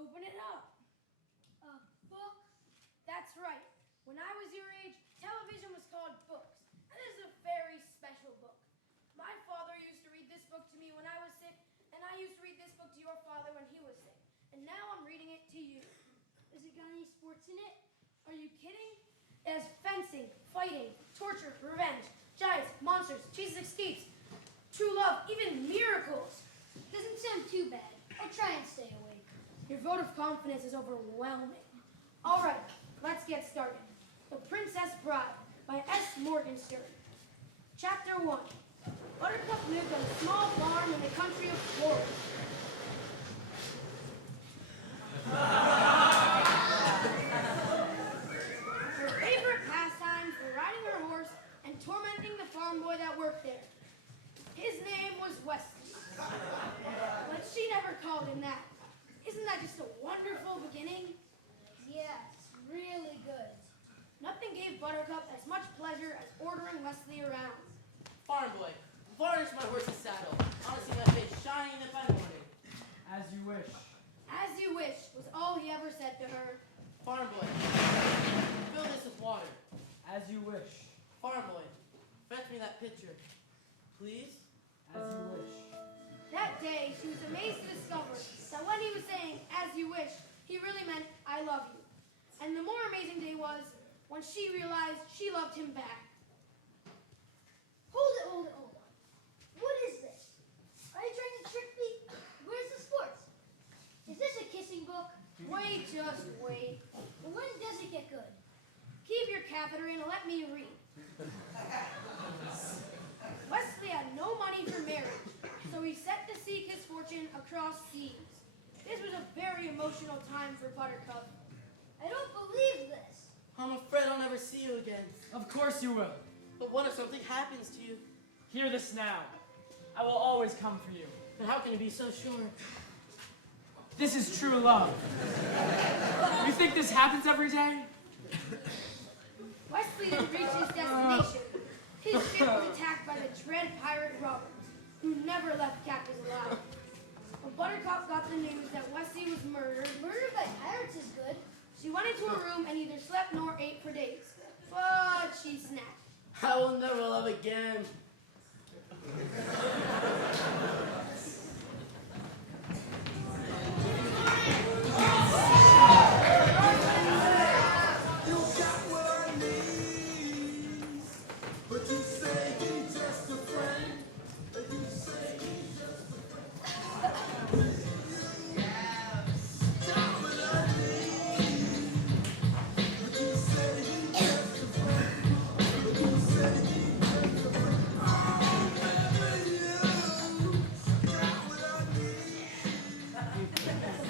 Open it up. A book? That's right. When I was your age, television was called books. And this is a very special book. My father used to read this book to me when I was sick, and I used to read this book to your father when he was sick. And now I'm reading it to you. Has it got any sports in it? Are you kidding? It has fencing, fighting, torture, revenge, giants, monsters, cheese escapes, true love, even miracles. Doesn't sound too bad. I'll try and stay awake. Your vote of confidence is overwhelming. All right, let's get started. The Princess Bride by S. Morgenstern. Chapter 1. Buttercup lived on a small farm in the country of Florida. Her favorite pastimes were riding her horse and tormenting the farm boy that worked there. His name was Westley. But she never called him that. Isn't that just a wonderful beginning? Yes, really good. Nothing gave Buttercup as much pleasure as ordering Wesley around. Farm boy, varnish my horse's saddle. I want to see my face shining if I morning. As you wish. As you wish was all he ever said to her. Farm boy, fill this with water. As you wish. Farm boy, fetch me that pitcher. Please? As you wish. That day, she was amazed to discover that when he was saying, as you wish, he really meant, I love you. And the more amazing day was when she realized she loved him back. Hold it. What is this? Are you trying to trick me? Where's the sports? Is this a kissing book? Wait, just wait. Well, when does it get good? Keep your catheter in and let me read. Wesley had no money for marriage, so he set to seek his fortune across seas. This was a very emotional time for Buttercup. I don't believe this. I'm afraid I'll never see you again. Of course you will. But what if something happens to you? Hear this now. I will always come for you. But how can you be so sure? This is true love. You think this happens every day? Wesley didn't reach his destination. His ship was attacked by the dread pirate Roberts, who never left captives alive. When Buttercup got the news that Wesley was murdered, Murder by pirates is good. she went into a room and neither slept nor ate for days. But she snapped. I will never love again.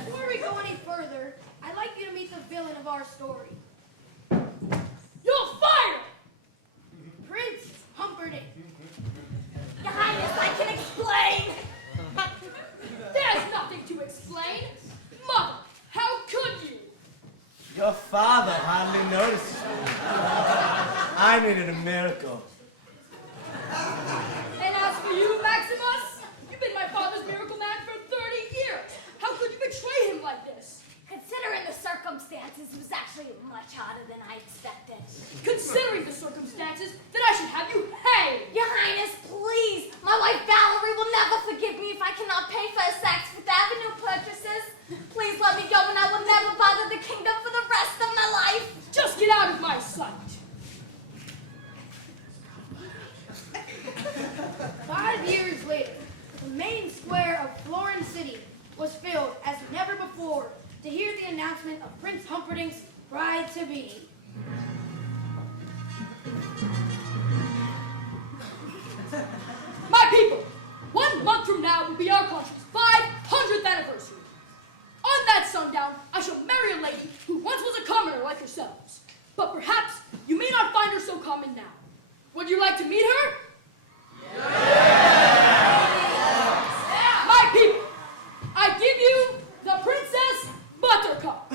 Before we go any further, I'd like you to meet the villain of our story. You'll fire! Prince Humperdinck. Your Highness, I can explain. There's nothing to explain. Mother, how could you? Your father hardly noticed me. I needed a miracle. And as for you, Maximus, you've been my father's miracle man for 30 years. How could you betray him like this? Considering the circumstances, it was actually much harder than I expected. Considering the circumstances, then I should have you hanged. Your Highness, please. My wife Valerie will never forgive me if I cannot pay for a Fifth Avenue purchases. Please let me go and I will never bother the kingdom for the rest of my life. Just get out of my sight. 5 years later, the main square of Florence City was filled as never before to hear the announcement of Prince Humperdinck's bride-to-be. My people, 1 month from now will be our country's 500th anniversary. On that sundown, I shall marry a lady who once was a commoner like yourselves. But perhaps you may not find her so common now. Would you like to meet her? My people, I give you the Princess Buttercup.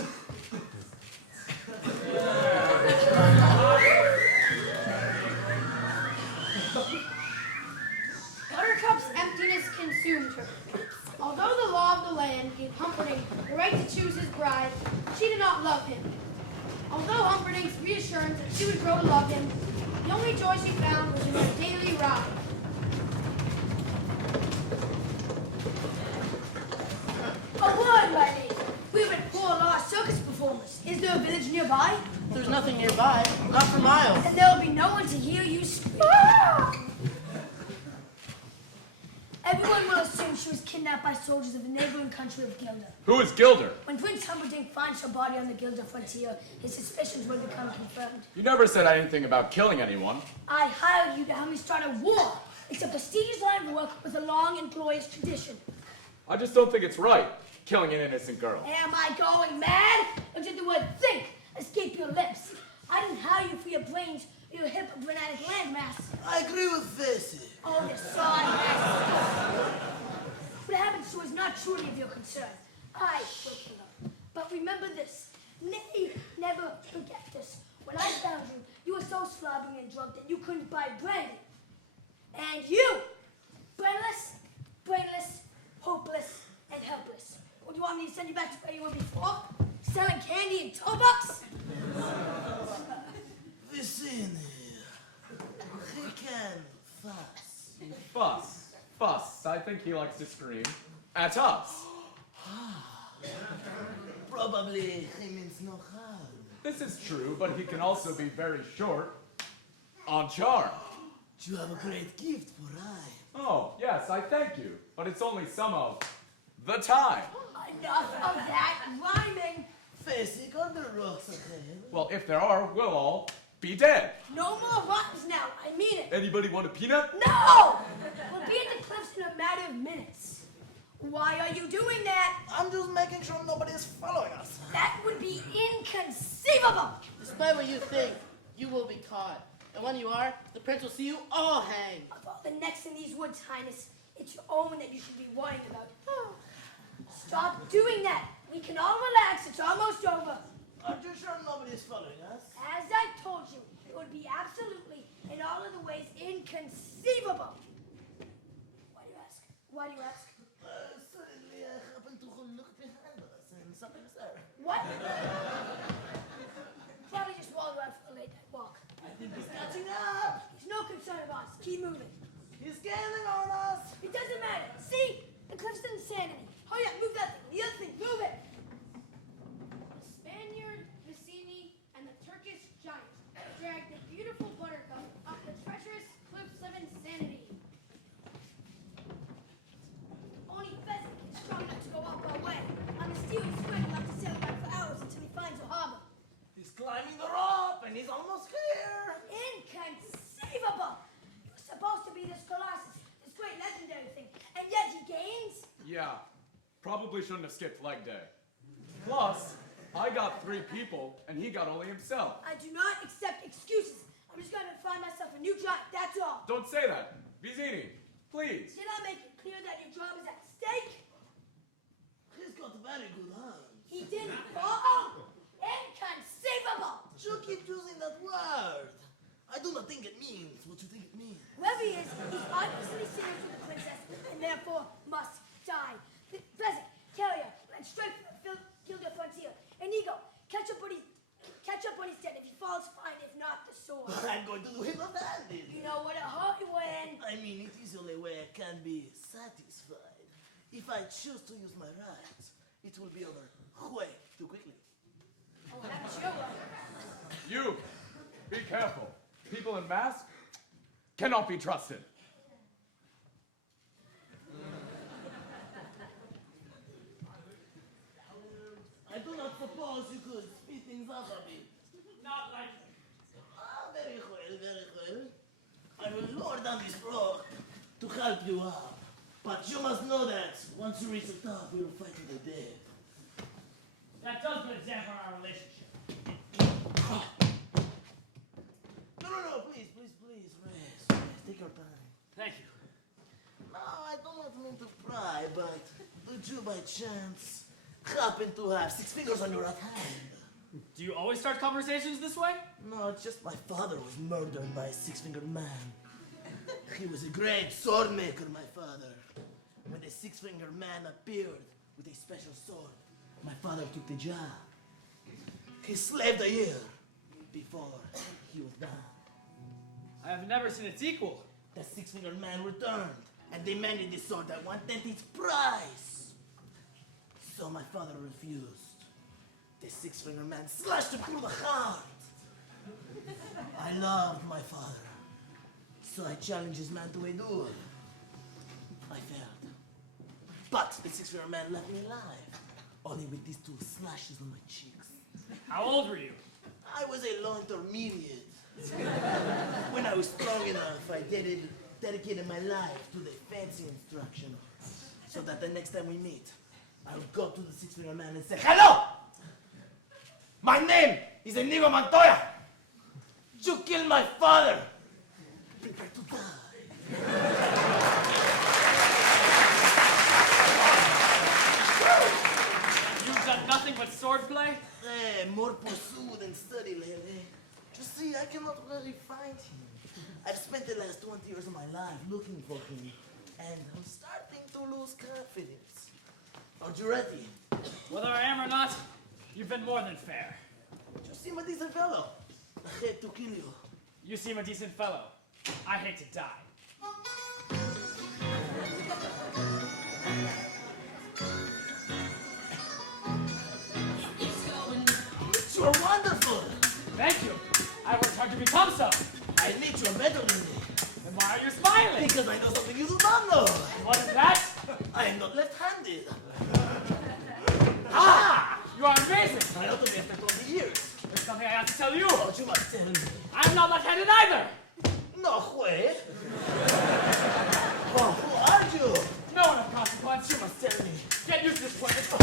Buttercup's emptiness consumed her. Although the law of the land gave Humperdinck the right right to choose his bride, she did not love him. Although Humperdinck's reassurance that she would grow to love him, the only joy she found was in her daily ride. A word, my lady. We have been poor lost circus performers. Is there a village nearby? There's nothing nearby, not for miles. And there will be no one to hear you scream. Everyone will assume she was kidnapped by soldiers of the neighboring country of Gilda. Who is Gilder? When Prince Humperdinck finds her body on the Gilda frontier, his suspicions will become confirmed. You never said anything about killing anyone. I hired you to help me start a war. It's a prestigious line of work with a long and glorious tradition. I just don't think it's right, killing an innocent girl. Am I going mad? Or did the word think escape your lips? I didn't hire you for your brains or your hippogrammatic landmass. I agree with Vesey. Oh, the sawdust. What happens to is not truly of your concern. I will kill her. But remember this. Nay, never forget this. When I found you, you were so slobbering and drunk that you couldn't buy brandy. And you, brainless, hopeless, and helpless. Or do you want me to send you back to where you were before? Selling candy in toll box? Vicini. He can fuss. Fuss. I think he likes to scream. At us. Probably he means no harm. This is true, but he can also be very short on charm. You have a great gift for I. Oh, yes, I thank you. But it's only some of the time. Enough of that rhyming. Vesey, got the rocks ahead. Well, if there are, we'll all be dead. No more rhymes now. I mean it. Anybody want a peanut? No! We'll be at the cliffs in a matter of minutes. Why are you doing that? I'm just making sure nobody is following us. That would be inconceivable. Despite what you think, you will be caught. And when you are, the prince will see you all hanged. Of all the necks in these woods, Highness, it's your own that you should be worrying about. Stop doing that. We can all relax. It's almost over. Are you sure nobody is following us? As I told you, it would be absolutely, in all of the ways, inconceivable. Why do you ask? Why do you ask? Suddenly I happened to look behind us and something's there. What? Probably just wallowed around for the late night walk. I think he's catching up. It's no concern of ours. Keep moving. He's gaining on us. It doesn't matter. See? The cliff's insanity. Hurry up, move that thing. The other thing, move it. The Spaniard, Vicini, and the Turkish giant dragged the beautiful Buttercup up the treacherous cliffs of insanity. Only Pheasant is strong enough to go up our way. On the steel swing, we'll have to sail around for hours until he finds a harbor. He's climbing the rope and he's almost here. Inconceivable! You're supposed to be this Colossus, this great legendary thing, and yet he gains? Yeah, probably shouldn't have skipped leg day. Plus, I got 3 people, and he got only himself. I do not accept excuses. I'm just going to find myself a new job, that's all. Don't say that. Vicini, please. Did I make it clear that your job is at stake? He's got very good hands. He didn't fall? Inconceivable! You keep using that word. I do not think it means what you think it means. Whoever he is, he's obviously serious with the princess, and therefore must die. Pheasant, carrier, ran straight for the Gilda frontier. Inigo, catch up when he's dead. If he falls, fine. If not, the sword. I'm going to do him a bandit. You know what a hurry when... I mean, it is the only way I can be satisfied. If I choose to use my rights, it will be over way too quickly. Oh, that's your way. You, be careful. People in masks cannot be trusted. I do not suppose you could speed things up a bit. Not likely. Ah, very well, very well. I will lower down this rock to help you up. But you must know that once you reach the top, we will fight to the death. That does put a damper on our relationship. No, please, rest. Take your time. Thank you. No, I do not mean to pry, but did you by chance happen to have 6 fingers on your right hand? Do you always start conversations this way? No, it's just my father was murdered by a 6-fingered man. He was a great sword maker, my father. When the 6-fingered man appeared with a special sword, my father took the job. He slaved a year before he was done. I have never seen its equal. The six-fingered man returned and demanded the sword at 1/10 its price. So my father refused. The six-fingered man slashed him through the heart. I loved my father, so I challenged this man to a duel. I failed. But the six-fingered man left me alive, only with these 2 slashes on my cheeks. How old were you? I was a low intermediate. When I was strong enough, I dedicated my life to the fancy instruction, so that the next time we meet, I would go to the six-fingered man and say, "Hello! My name is Inigo Montoya. You killed my father. Prepare to die." You've done nothing but swordplay? More pursue than study lately. You see, I cannot really find him. I've spent the last 20 years of my life looking for him, and I'm starting to lose confidence. Aren't you ready? Whether I am or not, you've been more than fair. You seem a decent fellow. I hate to kill you. You seem a decent fellow. I hate to die. You're wonderful. Thank you. I worked hard to become so. I need you better than me. Then why are you smiling? Because I know something you do not know. What is that? I am not left-handed. Ah! You are amazing. I ought to be after 20 years. There's something I have to tell you. Oh, you must tell me. I'm not left-handed either. No way. Oh, who are you? No one of consequence. You must tell me. Get used to this place.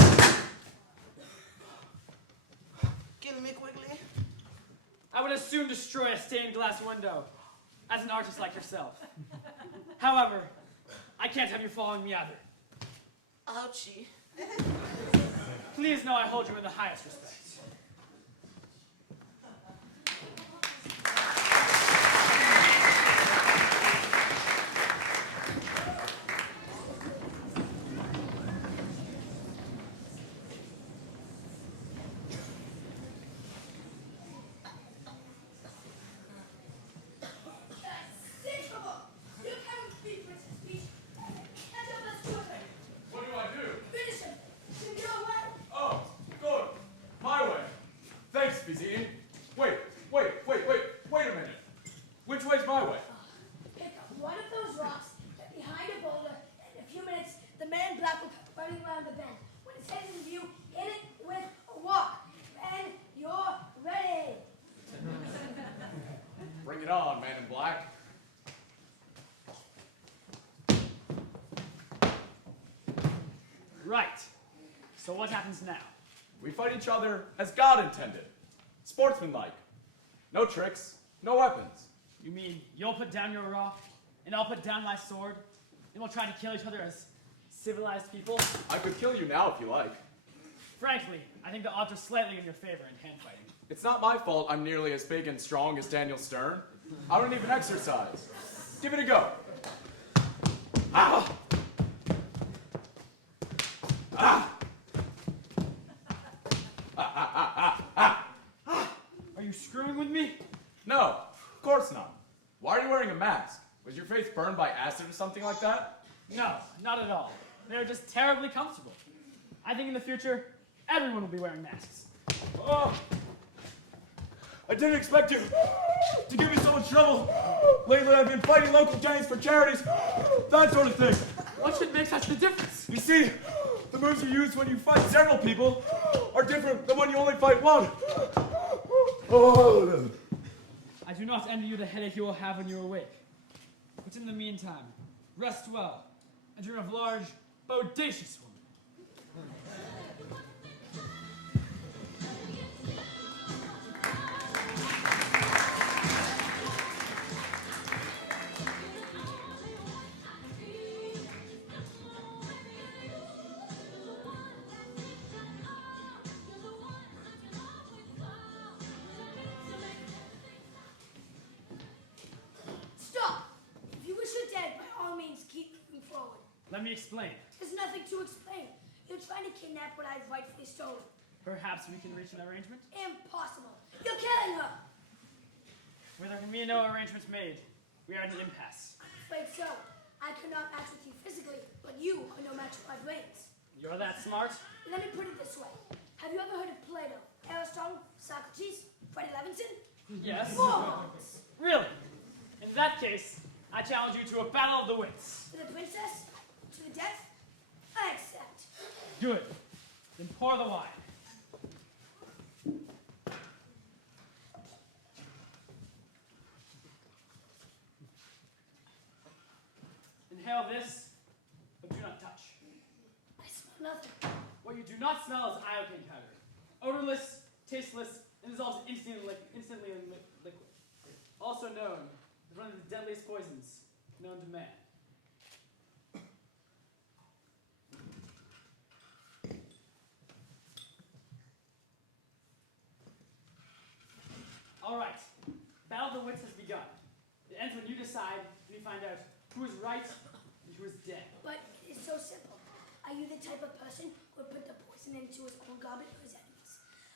Kill me quickly. I would as soon destroy a stained glass window as an artist like yourself. However, I can't have you following me either. Ouchie. Please know I hold you in the highest respect. What do I do? Finish him. Then get away. Oh, good. My way. Thanks, Vizine. Wait a minute. Which way's my way? Pick up one of those rocks, get behind a boulder, and in a few minutes, the man in black will come running around the bend. When his head is in view, hit it with a walk. And you're ready. Bring it on, man in black. Right. So what happens now? We fight each other as God intended. Sportsmanlike. No tricks, no weapons. You mean you'll put down your rock, and I'll put down my sword, and we'll try to kill each other as civilized people? I could kill you now if you like. Frankly, I think the odds are slightly in your favor in hand fighting. It's not my fault I'm nearly as big and strong as Daniel Stern. I don't even exercise. Give it a go. Ah! Ah! Are you screwing with me? No, of course not. Why are you wearing a mask? Was your face burned by acid or something like that? No, not at all. They're just terribly comfortable. I think in the future, everyone will be wearing masks. Oh, I didn't expect you to give me so much trouble. Lately, I've been fighting local gangs for charities, that sort of thing. What should make such a difference? You see, the moves you use when you fight several people are different than when you only fight one. Oh. I do not envy you the headache you will have when you awake. But in the meantime, rest well, and dream of large, bodacious women. Stop. If you wish her dead, by all means, keep moving forward. Let me explain. There's nothing to explain. You're trying to kidnap what I've rightfully stolen. Perhaps we can reach an arrangement? Impossible. You're killing her. Where there can be no arrangements made, we are at an impasse. Afraid so. I cannot match with you physically, but you are no match for my brains. You're that smart? Let me put it this way. Have you ever heard of Plato, Aristotle, Socrates, Freddie Levinson? Yes. Morons! Really? In that case, I challenge you to a battle of the wits. To the princess? To the death? I accept. Good. Then pour the wine. Inhale this, but do not touch. I smell nothing. What you do not smell is iocane powder. Odorless, tasteless, and dissolves instantly in liquid. Also known as one of the deadliest poisons known to man. All right, Battle of the Wits has begun. It ends when you decide and you find out who is right and who is dead. But it's so simple. Are you the type of person who would put the poison into his own goblet for his enemies?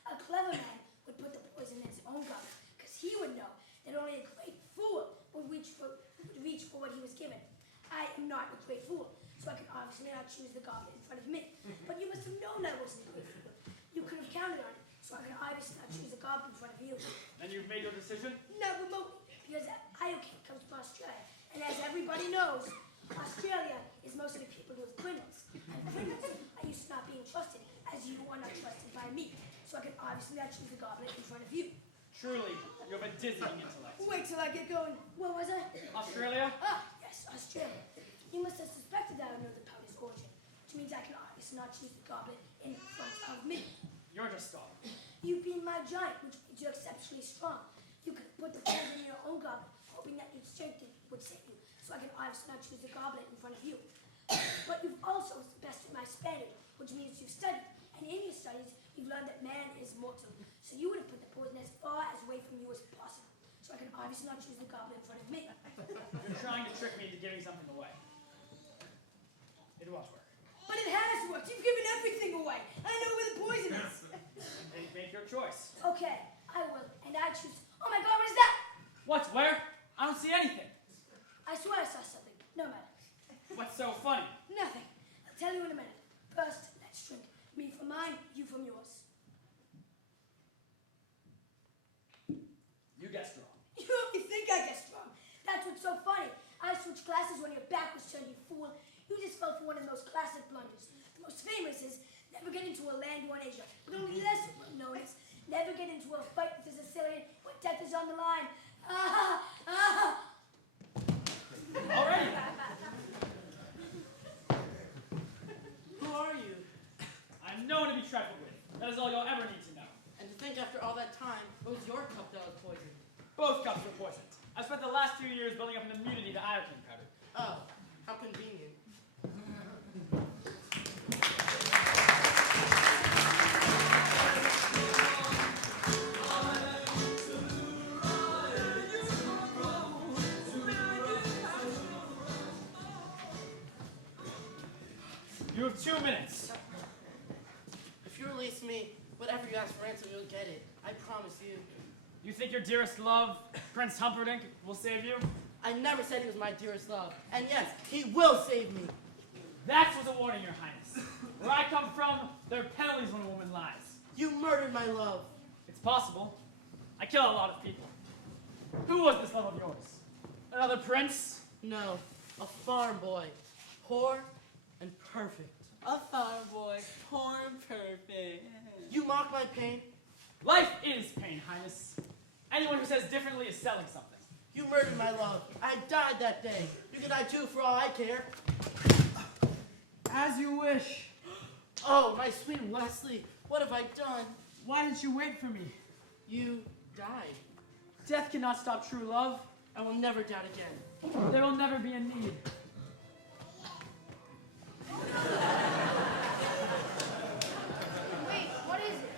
A clever man would put the poison in his own goblet, because he would know that only a great fool would reach for what he was given. I am not a great fool, so I can obviously not choose the goblet in front of me. But you must have known I wasn't a great fool. You could have counted on it, so I can obviously not choose the goblet in front of you. And you've made your decision? Not remotely, because iocane comes from Australia, and as everybody knows, Australia is mostly people with criminals. And criminals are used to not being trusted, as you are not trusted by me. So I can obviously not choose the goblet in front of you. Truly, you have a dizzying intellect. Wait till I get going. Where was I? Australia? Ah, yes, Australia. You must have suspected that I know the powder's origin, which means I can obviously not choose the goblet in front of me. You're just stalling. You being my giant, which means you're exceptionally strong. You could put the poison in your own goblet, hoping that your strength would save you. So I can obviously not choose the goblet in front of you. But you've also bested my Spaniard, which means you've studied. And in your studies, you've learned that man is mortal. So you would have put the poison as far as away from you as possible. So I can obviously not choose the goblet in front of me. You're trying to trick me into giving something away. It won't work. But it has worked. You've given everything away. I know where the poison is. Then make your choice. Okay, I will. And I choose. Oh my God, what is that? What? Where? I don't see anything. I swear I saw something. No matter. What's so funny? Nothing. I'll tell you in a minute. First, let's drink. Me from mine, you from yours. You guessed wrong. You only think I guessed wrong. That's what's so funny. I switched classes when your back was turned, you fool. You just fell for one of the most classic blunders. The most famous is never get into a land war in Asia. But only less known is never get into a fight with a Sicilian when death is on the line. Already. Who are you? I'm known to be trifled with. That is all you'll ever need to know. And to think after all that time, it was your cup that was poisoned. Both cups were poisoned. I spent the last 2 years building up an immunity to iocane powder. Oh, how convenient. You have 2 minutes. If you release me, whatever you ask for ransom, you'll get it. I promise you. You think your dearest love, Prince Humperdinck, will save you? I never said he was my dearest love. And yes, he will save me. That was a warning, Your Highness. Where I come from, there are penalties when a woman lies. You murdered my love. It's possible. I kill a lot of people. Who was this love of yours? Another prince? No, a farm boy. Poor and perfect. A farm boy, poor and perfect. You mock my pain. Life is pain, Highness. Anyone who says differently is selling something. You murdered my love. I died that day. You can die too for all I care. As you wish. Oh, my sweet Wesley, what have I done? Why didn't you wait for me? You died. Death cannot stop true love. I will never doubt again. There will never be a need. Wait, what is it?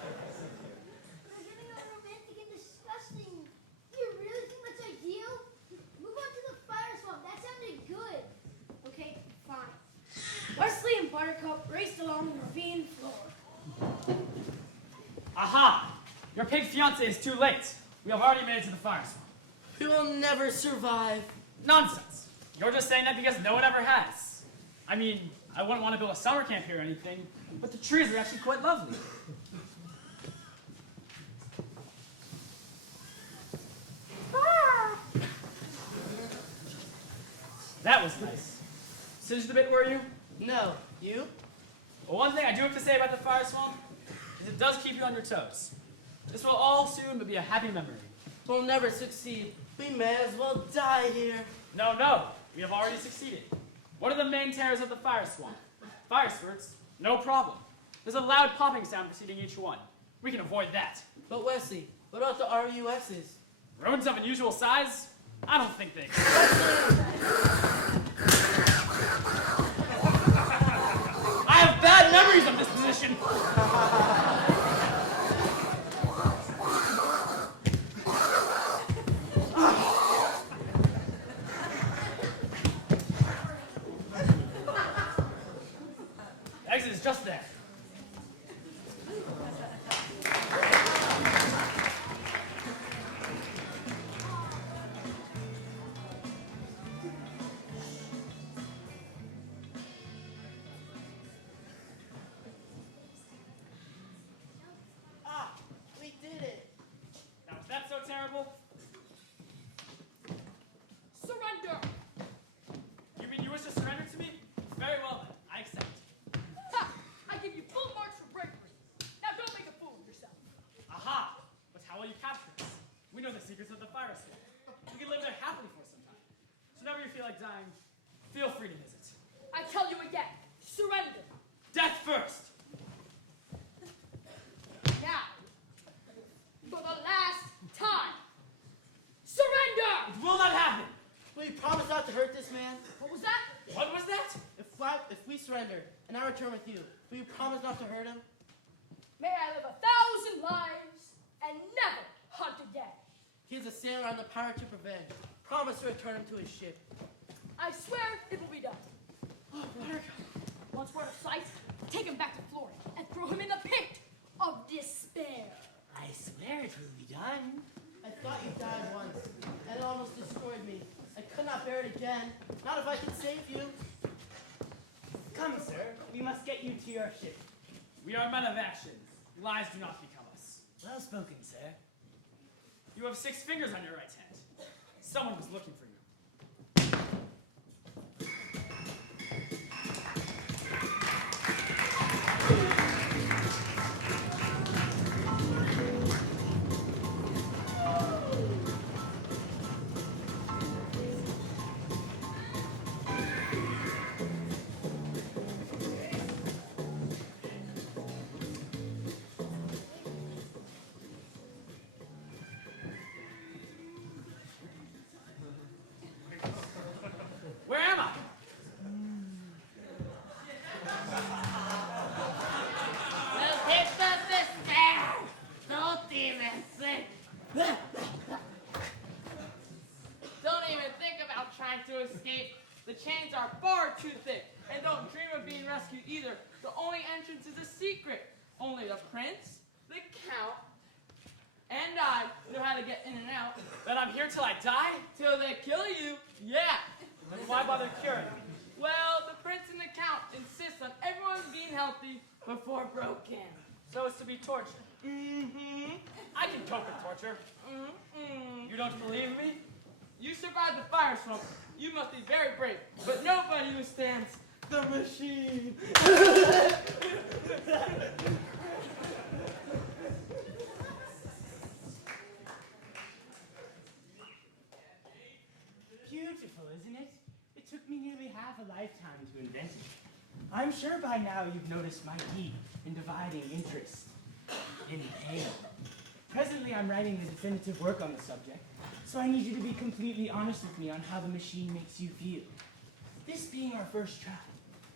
You're getting all romantic and disgusting. You really think that's ideal? Move on to the fire swamp. That sounded good. Okay, fine. Wesley and Buttercup raced along the ravine floor. Aha! Your pig fiance is too late. We have already made it to the fire swamp. We will never survive. Nonsense. You're just saying that because no one ever has. I mean, I wouldn't want to build a summer camp here or anything, but the trees are actually quite lovely. That was nice. Singed a bit, were you? No. You? Well, one thing I do have to say about the fire swamp is it does keep you on your toes. This will all soon be a happy memory. We'll never succeed. We may as well die here. No, no. We have already succeeded. What are the main terrors of the fire swamp? Fire spurts? No problem. There's a loud popping sound preceding each one. We can avoid that. But Wesley, what about the RUSs? Rodents of unusual size? I don't think they can. I have bad memories of this position. The exit is just there. We did it. Now, is that so terrible? Surrender! You mean you wish to surrender to me? Very well then, I accept. Ha! I give you full marks for bravery. Now don't make a fool of yourself. Aha! But how will you capture us? We know the secrets of the fire swamp. We can live there happily for some time. So whenever you feel like dying, feel free to visit. I tell you again, surrender. Death first! Now, for the last time, surrender! It will not happen! Will you promise not to hurt this man? What was that? What was that? If we surrender and I return with you, will you promise not to hurt him? May I live 1,000 lives and never hunt again. He is a sailor on the Pirate Ship Revenge. Promise to return him to his ship. I swear it will be done. Oh, Buttercup. Once we're out of sight, take him back to Florida and throw him in the pit of despair. I swear it will be done. I thought you died once, and it almost destroyed me. I could not bear it again. Not if I could save you. Come, sir. We must get you to your ship. We are men of action. Lies do not become us. Well spoken, sir. You have 6 fingers on your right hand. Someone was looking for you. Where am I? We'll hit the despair. Don't even think. Don't even think about trying to escape. The chains are far too thick. And don't dream of being rescued either. The only entrance is a secret. Only the prince, the count, and I know how to get in and out. That I'm here till I die? Till they kill you. Yeah. Then why bother curing me? Well, the prince and the count insist on everyone being healthy before broken. So as to be tortured. Mm-hmm. I can cope with torture. Mm-mm. You don't believe me? You survived the fire swamp. You must be very brave. But nobody withstands the machine. Beautiful, isn't it? It took me nearly half a lifetime to invent it. I'm sure by now you've noticed my deep and dividing interest in pain. Presently, I'm writing the definitive work on the subject, so I need you to be completely honest with me on how the machine makes you feel. This being our first try,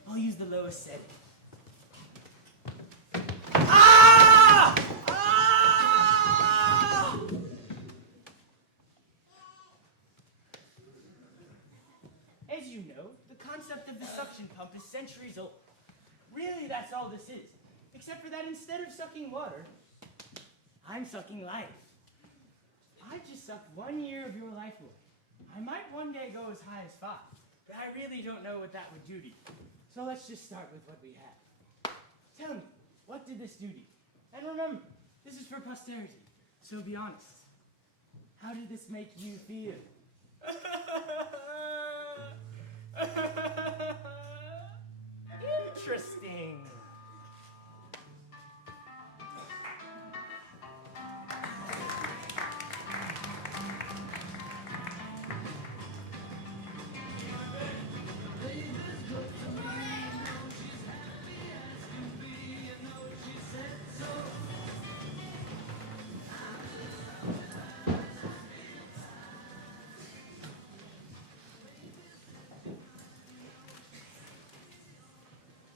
I'll use the lowest setting. Ah! Ah! As you know, the concept of the suction pump is centuries old. Really, this is. Except for that instead of sucking water, I'm sucking life. I just sucked 1 year of your life away. I might one day go as high as 5, but I really don't know what that would do to you. So let's just start with what we have. Tell me, what did this do to you? And remember, this is for posterity, so be honest. How did this make you feel? Interesting.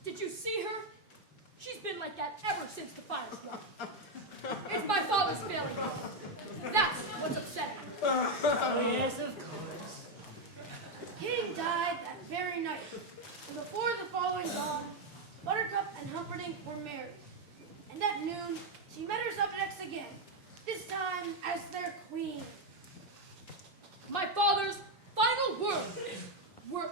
Did you see her? She's been like that ever since the fire struck. It's my father's failing. That's what's upsetting. Oh, yes, of course. King died that very night. And before the following dawn, Buttercup and Humperdinck were married. And at noon, she met her subjects again, this time as their queen. My father's final words were,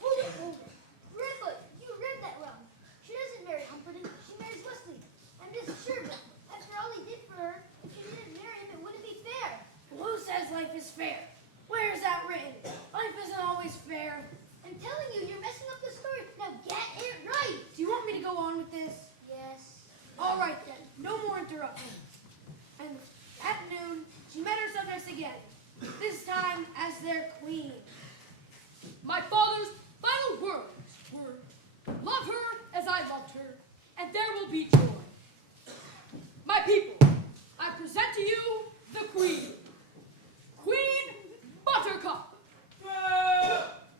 Hold it, hold it. Grandpa, you read that wrong. She doesn't marry Humperdinck, she marries Wesley. And Miss Sherwood, after all he did for her, if she didn't marry him, it wouldn't be fair. Well, who says life is fair? Where is that written? Life isn't always fair. I'm telling you, you're messing up the story. Now get it right. Do you want me to go on with this? Yes. All right then, no more interruptions. And at noon, she met her subjects again, this time as their queen. my father's final words were, love her as I loved her, and there will be joy. My people, I present to you the queen. Queen Buttercup. Boo!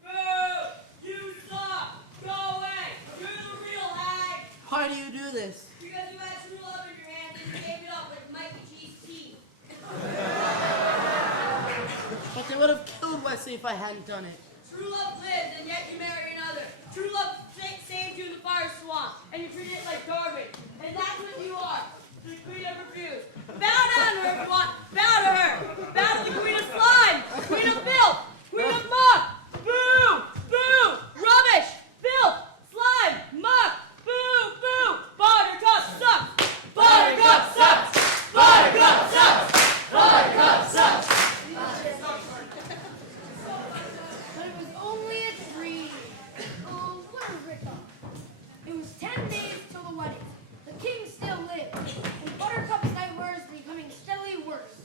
Boo! You suck! Go away! You're the real hag! Why do you do this? Because you had true love in your hand and you gave it up with Mike and Cheese teeth. But they would have killed Wesley if I hadn't done it. True love lives and yet you marry another. True love saved you in the fire swamp and you treat it like garbage. And that's what you are. The queen of refuse. Bow down to her if you want. Bow to her. Bow to the queen of slime. Queen of filth. Queen of muck. Boo! Boo! Rubbish! Filth! Slime! Muck! Boo! Boo! Buttercup sucks! Buttercup sucks! Buttercup sucks! Buttercup sucks! But it was only a dream. Oh, what a rip-off. It was 10 days till the wedding. The king still lived, and Buttercup's nightmares were becoming steadily worse.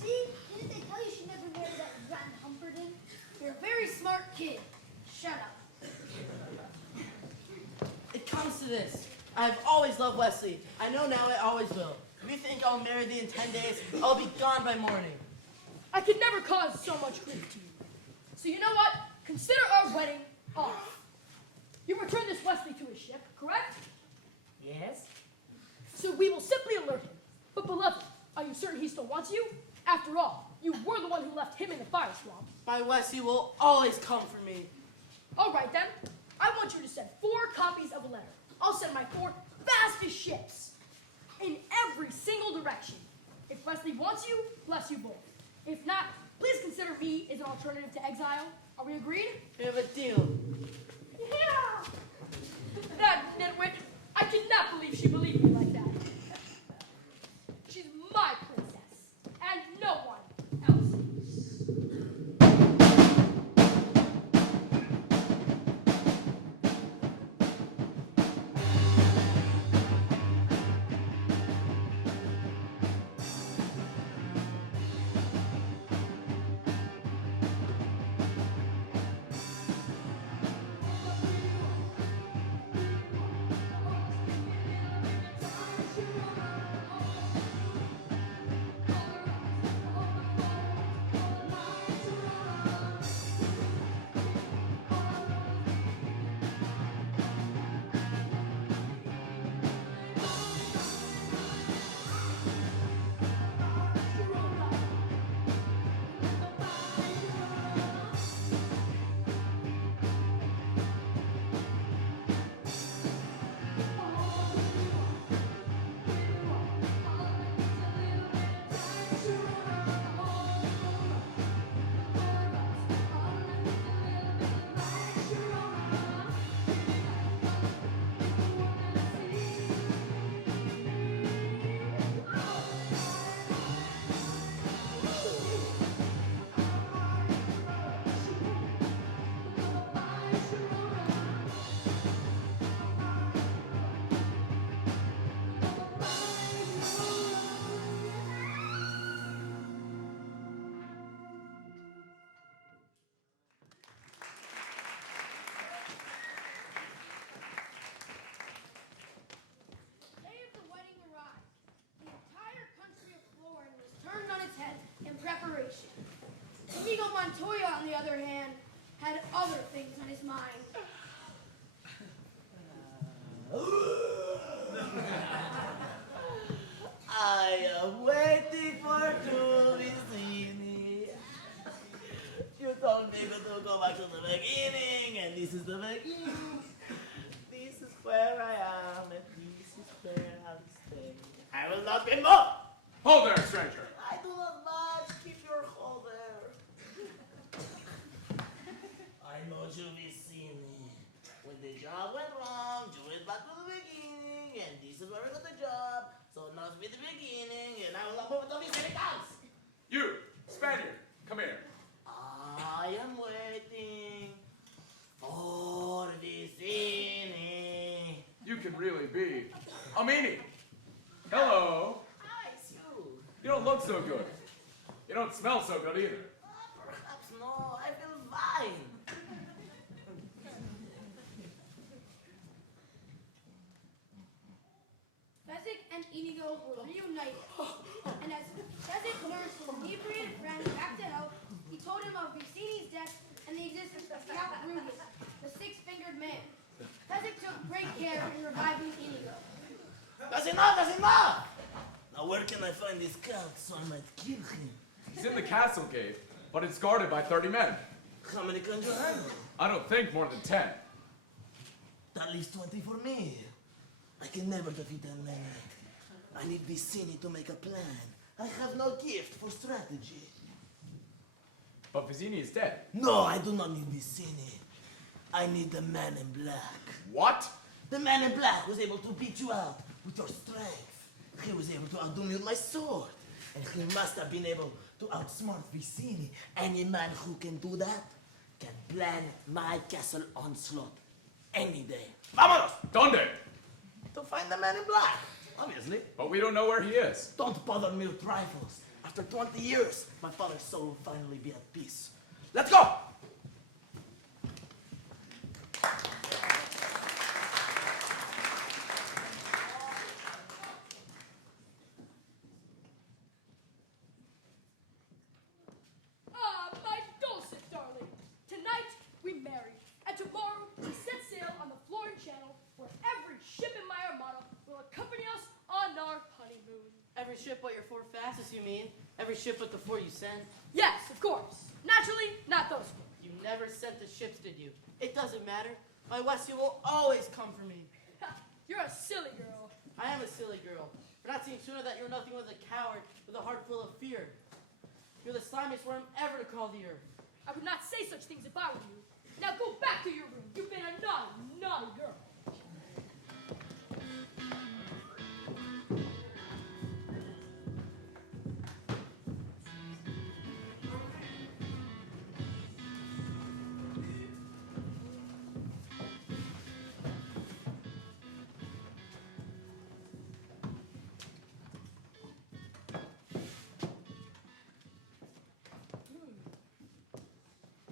See? Didn't they tell you she never married that rotten Humperdinck? You're a very smart kid. Shut up. It comes to this. I've always loved Wesley. I know now I always will. If you think I'll marry thee in 10 days, I'll be gone by morning. I could never cause so much grief to you. So you know what? Consider our wedding off. You return this Wesley to his ship, correct? Yes? So we will simply alert him. But beloved, are you certain he still wants you? After all, you were the one who left him in the fire swamp. My Wesley will always come for me. All right then. I want you to send 4 copies of a letter. I'll send my 4 fastest ships in every single direction. If Wesley wants you, bless you both. If not, please consider me as an alternative to exile. Are we agreed? We have a deal. Yeah! That nitwit, I cannot believe she believed me like that. She's my princess, and no one else's. preparation. Inigo Montoya, on the other hand, had other things on his mind. I am waiting for to be seen. You told me to go back to the beginning, and this is the beginning. This is where I am, and this is where I'll stay. I will not be moved. Hold there, stranger. I do not much. Keep your hold there. I know you will see me. When the job went wrong, you went back to the beginning, and this is where we got the job. So now it's be the beginning, and I will not move until this city comes. You, Spaniard, come here. I am waiting for the cine. You can really be a meanie. Hello. Hi, it's you. You don't look so good. You don't smell so good either. Perhaps no, I feel fine. Fezzik and Inigo were reunited, and as Fezzik nursed his inebriated friend back to health, he told him of Vicini's death and the existence of Count Rugus, the six-fingered man. Fezzik took great care in reviving Inigo. That's enough, that's enough! Now where can I find this count so I might kill him? He's in the castle gate, but it's guarded by 30 men. How many can you handle? I don't think more than 10. That leaves 20 for me. I can never defeat that man. I need Vicini to make a plan. I have no gift for strategy. But Vizzini is dead. No, I do not need Vicini. I need the man in black. What? The man in black was able to beat you out with your strength. He was able to outdo me with my sword. And he must have been able to outsmart Vicini. Any man who can do that can plan my castle onslaught any day. Vámonos! Donde? To find the man in black, obviously. But we don't know where he is. Don't bother me with trifles. After 20 years, my father's soul will finally be at peace. Let's go! Ah, my dulcet darling. Tonight we marry, and tomorrow we set sail on the Florida Channel, where every ship in my armada will accompany us on our honeymoon. Every ship but your four fastest, you mean? Every ship but the four you sent? Yes, of course. Naturally, not those four. You never sent the ships, did you? It doesn't matter. My Westie will always come for me. Ha, you're a silly girl. I am a silly girl. For not seeing sooner that you're nothing but a coward with a heart full of fear. You're the slimiest worm ever to call the earth. I would not say such things if I were you. Now go back to your room. You've been a naughty, naughty girl.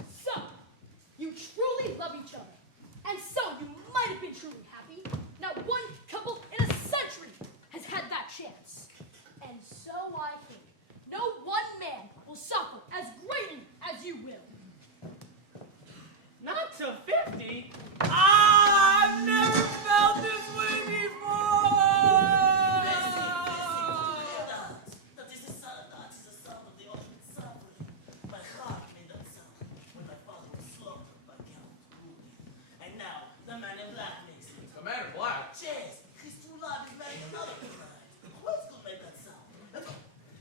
So, you truly love each other. And so you might have been truly happy. Not one couple in a century has had that chance. And so I think no one man will suffer as greatly as you will. Not to 50? Ah, I've never felt this way before! That is the sound of the ultimate suffering. My heart made that sound when my father was slaughtered by Count Rudy. And now, the man in black makes it. The man in black. Yes, his true love is marrying another tonight. Who else could make that sound? Let's go.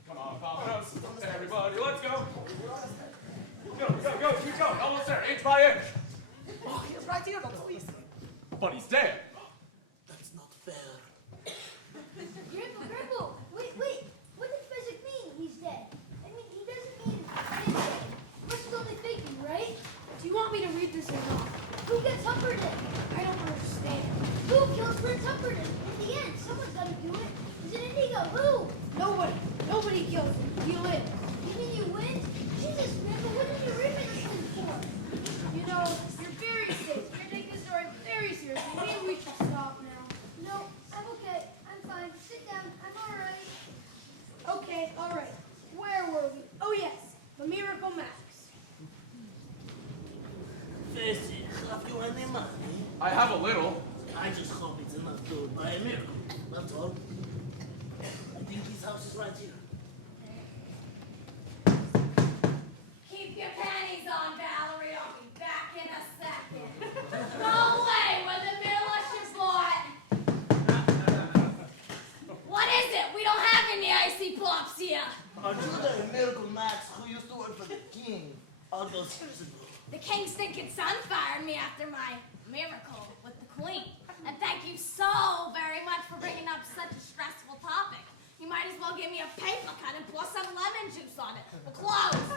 Come on, Pompanos. Everybody, let's go. Go, keep going. Almost there, inch by inch. Oh, he was right here, not so easy. But he's dead. That's not fair. Gribble, wait. What does Fezzik mean he's dead? I mean, he doesn't mean he's dead. Must is only thinking, right? Do you want me to read this or not? Who gets Humperdinck? I don't understand. Who kills Prince Humperdinck? In the end, someone's got to do it. Is it Inigo? Who? Nobody kills him. He lives. You mean you win? Jesus, Gribble, what did you read me this thing for? You know, you're very sick. You're taking this story very seriously. Maybe we should stop now. No, I'm okay. I'm fine. Sit down. I'm all right. Okay, all right. Where were we? Oh yes, the Miracle Max. Bessie, have you any money? I have a little. I just hope it's enough to buy a miracle. That's all. I think his house is right here. Keep your panties on, Valerie. I'll be back in a second. Go away with the Miller she bought. What is it? We don't have any icy pops here. Are you the Miracle Max who used to work for the king all those years ago? The king's stinking son fired me after my miracle with the queen. And thank you so very much for bringing up such a stressful topic. You might as well give me a paper cut and pour some lemon juice on it. The clothes.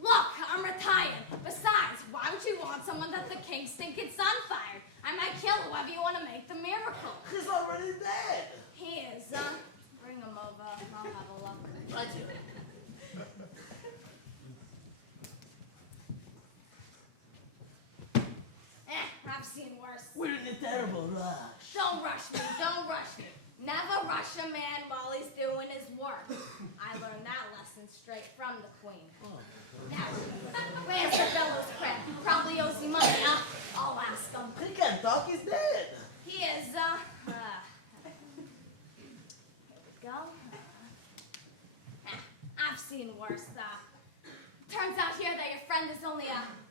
Look, I'm retired. Besides, why would you want someone that the king's stinking son fired? I might kill whoever you want to make the miracle. He's already dead. He is, bring him over. I'll have a look. Right here. I've seen worse. We're in a terrible rush. Don't rush me, don't rush me. Never rush a man while he's doing his work. I learned that lesson straight from the queen. Now, where's the fellow's crib? He probably owes me money, huh? I'll ask him. He can't talk, he's dead. He is, here we go. I've seen worse, Turns out here that your friend is only,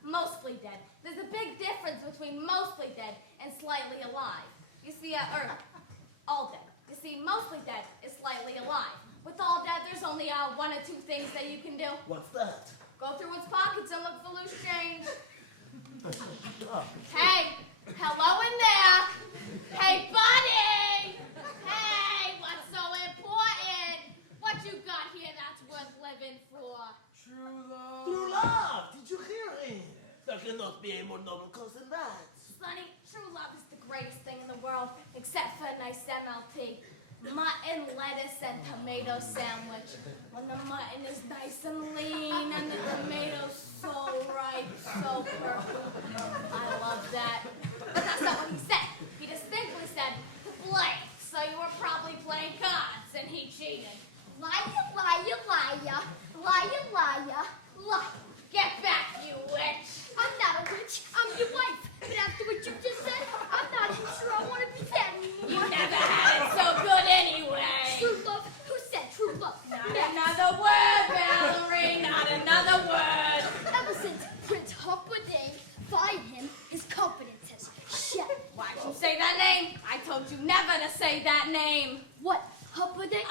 mostly dead. There's a big difference between mostly dead and slightly alive. You see, or all dead. You see, mostly dead is slightly alive. With all dead, there's only, one or two things that you can do. What's that? Go through its pockets and look for loose change. Oh. Hey, hello in there. Hey, buddy. Hey, what's so important? What you got here that's worth living for? True love. True love! Did you hear him? There cannot be a more noble cause than that. Sonny, true love is the greatest thing in the world, except for a nice MLT. Mutton, lettuce, and tomato sandwich. When the mutton is nice and lean and the tomatoes so ripe, so perfect. I love that. But that's not what he said. He distinctly said to play. So you were probably playing cards and he cheated. Liar, liar, liar. Liar, liar, liar. Get back, you witch. I'm not a witch. I'm your wife. But after what you just said, I'm not even sure I want to be that anymore. You never had it so good anyway. True love? Who said true love? Not another word, Valerie. Not another word. Ever since Prince Humperdinck fired him, his confidence has shattered. Why'd you say that name? I told you never to say that name. What? Humperdinck? Check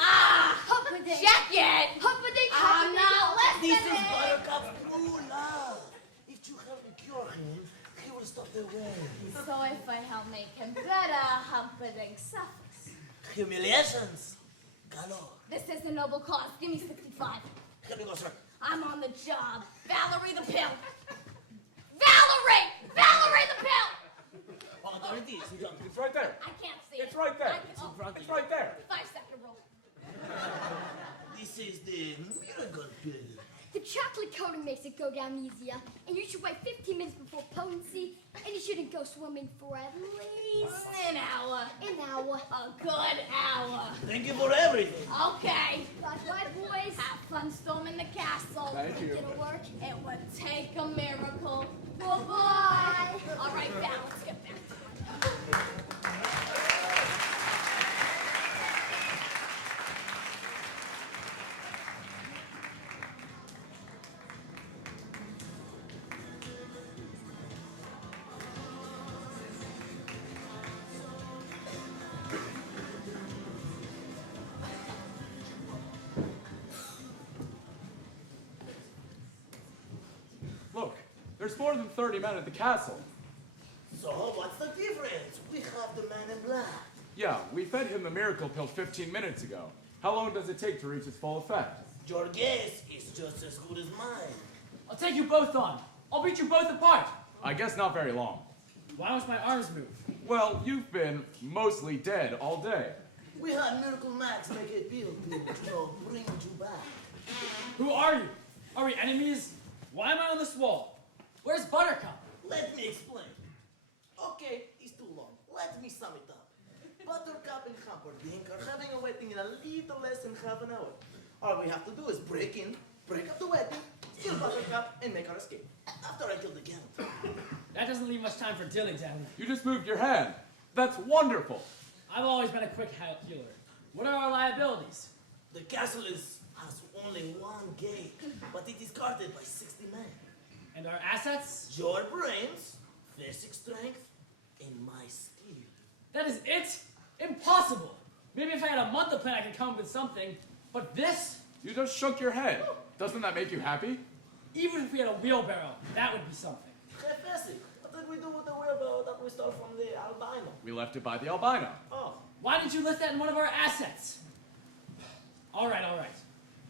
Humperdinck. it. Humperdinck. I'm not This listening. is Buttercup's true love. If you help me cure him, he will stop the way. So if I help make him better, Humperdinck suffers. Humiliations. Galore. This is a noble cause. Give me 65. Here we go, sir. I'm on the job. Valerie the pill. Valerie! Valerie the pill! Oh, there it is. It's right there. I can't see It's it. right there. It's It's right there. 5-second rule. This is the miracle pill. The chocolate coating makes it go down easier, and you should wait 15 minutes before potency, and you shouldn't go swimming for at least An hour. an hour. A good hour. Thank you for everything. Okay. That's right, boys. Have fun storming the castle. Thank you. It'll work. It would take a miracle. Bye-bye. All right, Val, let's get back to it. Look, there's more than 30 men at the castle. So, what's the difference? We have the man in black. Yeah, we fed him the miracle pill 15 minutes ago. How long does it take to reach its full effect? Your guess is just as good as mine. I'll take you both on. I'll beat you both apart. I guess not very long. Why must my arms move? Well, you've been mostly dead all day. We had Miracle Max make a deal to bring you back. Who are you? Are we enemies? Why am I on this wall? Where's Buttercup? Let me explain. Okay, it's too long. Let me sum it up. Buttercup and Humperdinck are having a wedding in a little less than half an hour. All we have to do is break in, break up the wedding, steal Buttercup, and make our escape. After I kill the count. That doesn't leave much time for dilly-dally. You just moved your hand. That's wonderful. I've always been a quick healer. What are our liabilities? The castle has only one gate, but it is guarded by 60 men. And our assets? Your brains, physical strength, and my skill. That is it? Impossible. Maybe if I had a month to plan, I could come up with something. But this? You just shook your head. Doesn't that make you happy? Even if we had a wheelbarrow, that would be something. Hey, Bessie, what did we do with the wheelbarrow that we stole from the albino? We left it by the albino. Oh. Why didn't you list that in one of our assets? All right.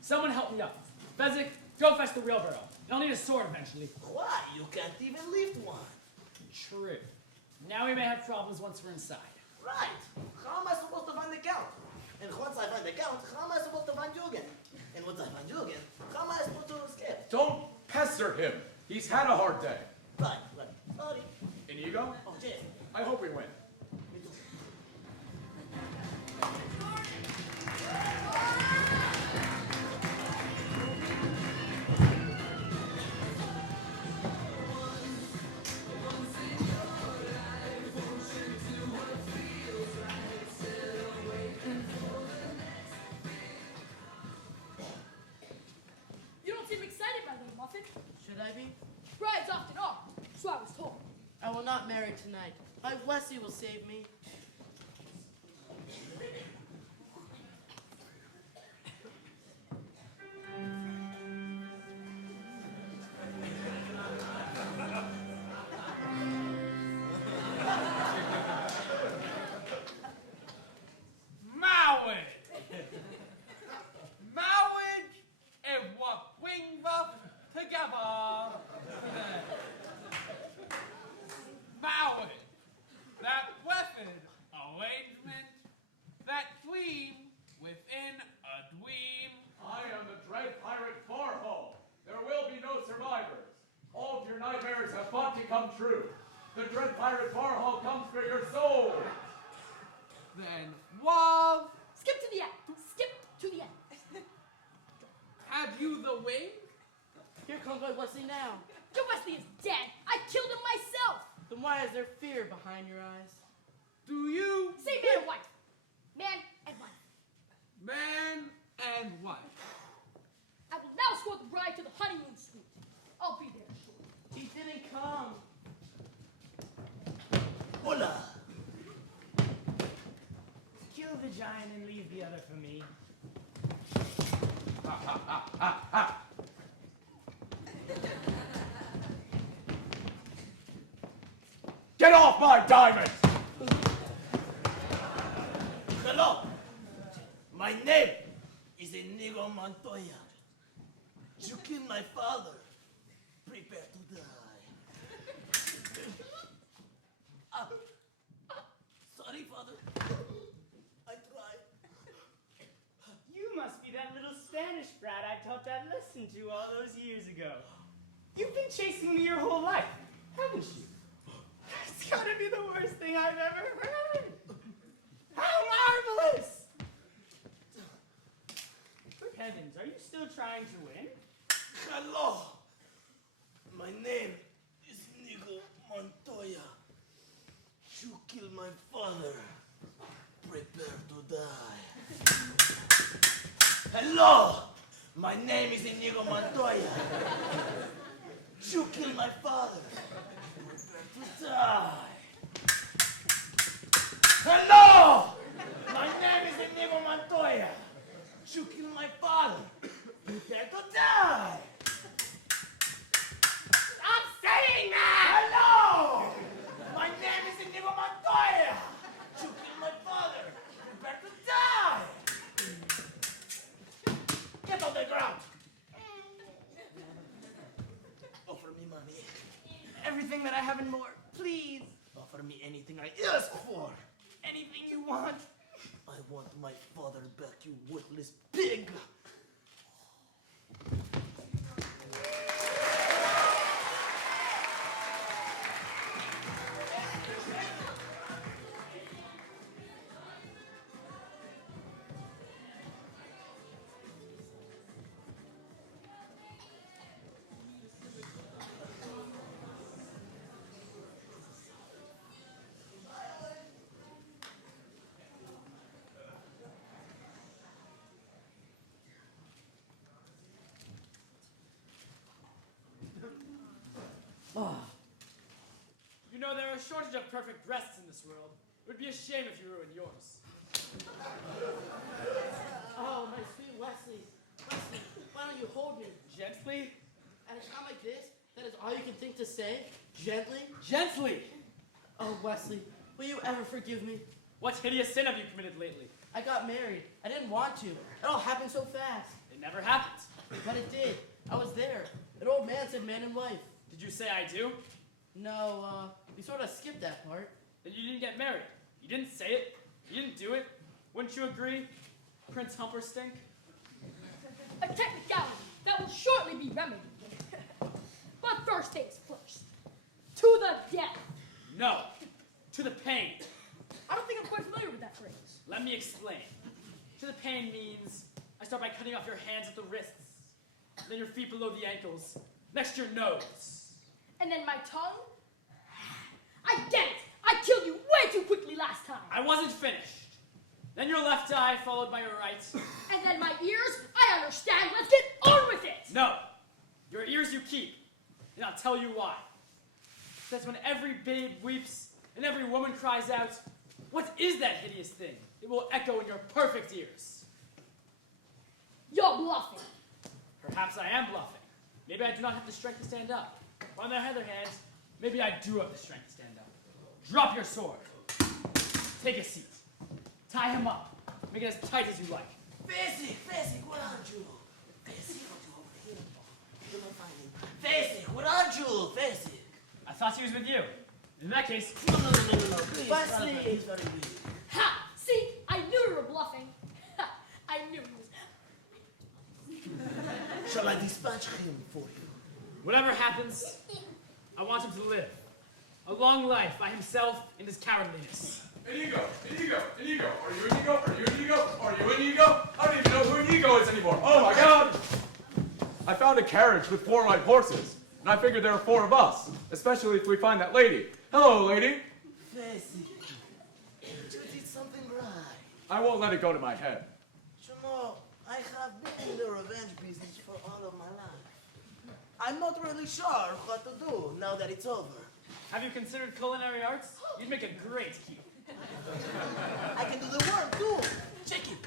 Someone help me up. Fezzik, go fetch the wheelbarrow. And I'll need a sword eventually. Why? You can't even lift one. True. Now we may have problems once we're inside. Right. How am I supposed to find the count? And once I find the count, how am I supposed to find you again? And once I find you again, how am I supposed to escape? Don't pester him. He's had a hard day. Right. Sorry. Inigo, Oh, Jay. I hope we win. Me too. You don't seem excited, my little muffin. Should I be? Brides often are, so I was told. I will not marry tonight. My Westley will save me. Marriage is what brings us together. Marriage, that blessed arrangement, that dream within a dream. I am the dread pirate Farhall. There will be no survivors. All of your nightmares have got to come true. The dread pirate Farhall comes for your soul. Then love, Skip to the end. Skip to the end. have you the wing? Here comes my Westley now. Your Wesley is dead. I killed him myself. Then why is there fear behind your eyes? Do you, Say man and wife. Man and wife. man and wife? I will now escort the bride to the honeymoon suite. I'll be there shortly. He didn't come. Hola. Kill the giant and leave the other for me. Get off my diamond! Hello. My name is Inigo Montoya. You killed my father. Prepare to die. Sorry, father. I tried. You must be that little Spanish brat I taught that lesson to all those years ago. You've been chasing me your whole life, haven't you? It's gotta be the worst thing I've ever heard. How marvelous! Good heavens, are you still trying to win? Hello. My name is Inigo Montoya. You killed my father. Prepare to die. Hello. My name is Inigo Montoya. You killed my father. Prepare to die. Hello. My name is Inigo Montoya. You killed my father. Prepare to die. Stop saying that! Hello! My name is Inigo Montoya! You killed my father! Prepare to die! Get on the ground! Offer me money. Everything that I have and more, please. Offer me anything I ask for. Anything you want. I want my father back, you worthless pig! shortage of perfect breasts in this world. It would be a shame if you ruined yours. Oh, my sweet Wesley. Wesley, why don't you hold me? Gently? At a time like this, that is all you can think to say? Gently? Gently! Oh, Wesley, will you ever forgive me? What hideous sin have you committed lately? I got married. I didn't want to. It all happened so fast. It never happened. But it did. I was there. An old man said man and wife. Did you say I do? No, we sort of skipped that part. Then you didn't get married. You didn't say it. You didn't do it. Wouldn't you agree, Prince Humperstink? A technicality that will shortly be remedied. But first things first. To the death. No. To the pain. I don't think I'm quite familiar with that phrase. Let me explain. To the pain means I start by cutting off your hands at the wrists, then your feet below the ankles, next your nose. And then my tongue? I get it! I killed you way too quickly last time! I wasn't finished. Then your left eye followed by your right. And then my ears? I understand. Let's get on with it! No. Your ears you keep. And I'll tell you why. That's when every babe weeps and every woman cries out, "What is that hideous thing?" It will echo in your perfect ears. You're bluffing. Perhaps I am bluffing. Maybe I do not have the strength to stand up. Or on the other hand, maybe I do have the strength to stand up. Drop your sword. Take a seat. Tie him up. Make it as tight as you like. Basic, what aren't you? Basic, what you over here? You're not finding. Basic, what aren't you? Basic. I thought he was with you. In that case, No, please. Wesley. He's very weak. Ha! See? I knew you were bluffing. Ha! I knew he was... Shall I dispatch him for you? whatever happens, I want him to live. A long life by himself in his cowardliness. Inigo. Are you Inigo? Are you Inigo? I don't even know who Inigo is anymore. Oh my God! I found a carriage with 4 white horses, and I figured there are 4 of us, especially if we find that lady. Hello, lady. Basic, you did something right. I won't let it go to my head. You know, I have been in the revenge business for all of my life. I'm not really sure what to do now that it's over. Have you considered culinary arts? You'd make a great keep. I can do the work too. Check it.